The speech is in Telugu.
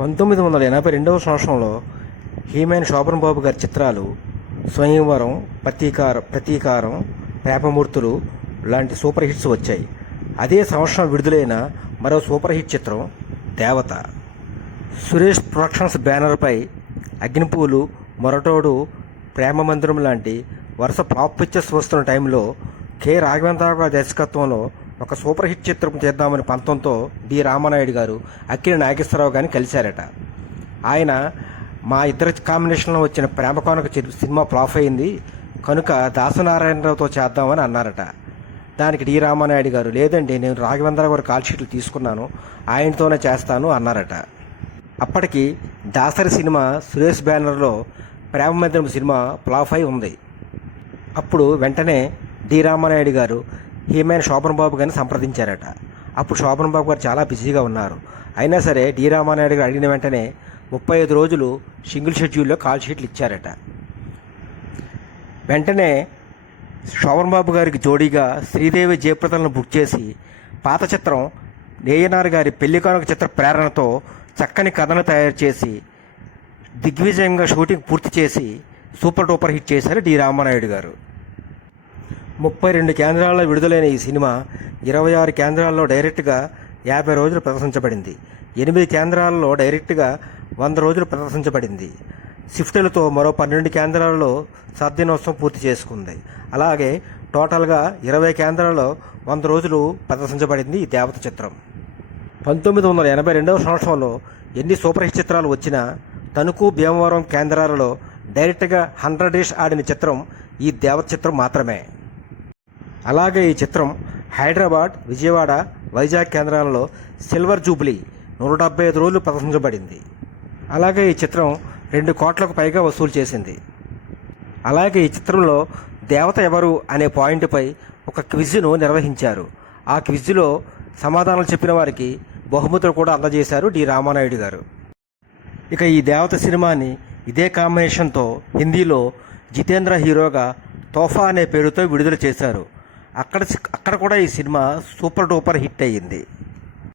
పంతొమ్మిది వందల ఎనభై రెండవ సంవత్సరంలో హీమాన్ శోభన్ బాబు గారి చిత్రాలు స్వయంవరం ప్రతీకార ప్రతీకారం ప్రేమమూర్తులు లాంటి సూపర్ హిట్స్ వచ్చాయి. అదే సంవత్సరం విడుదలైన మరో సూపర్ హిట్ చిత్రం దేవత. సురేష్ ప్రొడక్షన్స్ బ్యానర్పై అగ్నిపూలు మొరటోడు ప్రేమ మందిరం లాంటి వరుస ఫ్లాప్ పిక్చర్స్ వస్తున్న టైంలో కె. రాఘవేంద్రరావు గారి దర్శకత్వంలో ఒక సూపర్ హిట్ చిత్రం చేద్దామని పంతంతో డి రామానాయుడు గారు అక్కిరి నాగేశ్వరరావు గారిని కలిశారట. ఆయన మా ఇద్దరి కాంబినేషన్లో వచ్చిన ప్రేమ సినిమా ఫ్లాప్ అయింది. కనుక దాసనారాయణరావుతో చేద్దామని అన్నారట. దానికి డి రామానాయుడు గారు లేదండి నేను రాఘవేంద్ర గారు కాల్ షీట్లు తీసుకున్నాను. ఆయనతోనే చేస్తాను అన్నారట. అప్పటికి దాసరి సినిమా సురేష్ బ్యానర్లో ప్రేమ సినిమా ఫ్లాప్ అయి ఉంది. అప్పుడు వెంటనే డి రామానాయుడు గారు హీమైన శోభన్ బాబు గారిని సంప్రదించారట. అప్పుడు శోభన్ బాబు గారు చాలా బిజీగా ఉన్నారు. అయినా సరే డి రామానాయుడు గారు అడిగిన వెంటనే ముప్పై ఐదు రోజులు సింగిల్ షెడ్యూల్లో కాల్ షీట్లు ఇచ్చారట. వెంటనే శోభన్ బాబు గారికి జోడీగా శ్రీదేవి జయప్రదలను బుక్ చేసి పాత చిత్రం నేయనార్ గారి పెళ్ళి కానుక చిత్ర ప్రేరణతో చక్కని కథను తయారు చేసి దిగ్విజయంగా షూటింగ్ పూర్తి చేసి సూపర్ డూపర్ హిట్ చేశారు డి రామానాయుడు గారు. ముప్పై రెండు కేంద్రాల్లో విడుదలైన ఈ సినిమా ఇరవై ఆరు కేంద్రాల్లో డైరెక్ట్గా యాభై రోజులు ప్రదర్శించబడింది. ఎనిమిది కేంద్రాల్లో డైరెక్ట్గా వంద రోజులు ప్రదర్శించబడింది. షిఫ్టులతో మరో పన్నెండు కేంద్రాలలో సాధ్యనోత్సవం పూర్తి చేసుకుంది. అలాగే టోటల్గా ఇరవై కేంద్రాల్లో వంద రోజులు ప్రదర్శించబడింది ఈ దేవత చిత్రం. పంతొమ్మిది వందల ఎనభై రెండవ సంవత్సరంలో ఎన్ని సూపర్ హిట్ చిత్రాలు వచ్చినా తణుకు భీమవరం కేంద్రాలలో డైరెక్ట్గా హండ్రెడ్ డేస్ ఆడిన చిత్రం ఈ దేవత చిత్రం మాత్రమే. అలాగే ఈ చిత్రం హైదరాబాద్ విజయవాడ వైజాగ్ కేంద్రాలలో సిల్వర్ జూబ్లీ నూట డెబ్బై ఐదు రోజులు ప్రదర్శించబడింది. అలాగే ఈ చిత్రం రెండు కోట్లకు పైగా వసూలు చేసింది. అలాగే ఈ చిత్రంలో దేవత ఎవరు అనే పాయింట్పై ఒక క్విజ్ను నిర్వహించారు. ఆ క్విజ్లో సమాధానాలు చెప్పిన వారికి బహుమతులు కూడా అందజేశారు డి రామానాయుడు గారు. ఇక ఈ దేవత సినిమాని ఇదే కాంబినేషన్తో హిందీలో జితేంద్ర హీరోగా తోఫా అనే పేరుతో విడుదల చేశారు. అక్కడ అక్కడ కూడా ఈ సినిమా సూపర్ డూపర్ హిట్ అయ్యింది.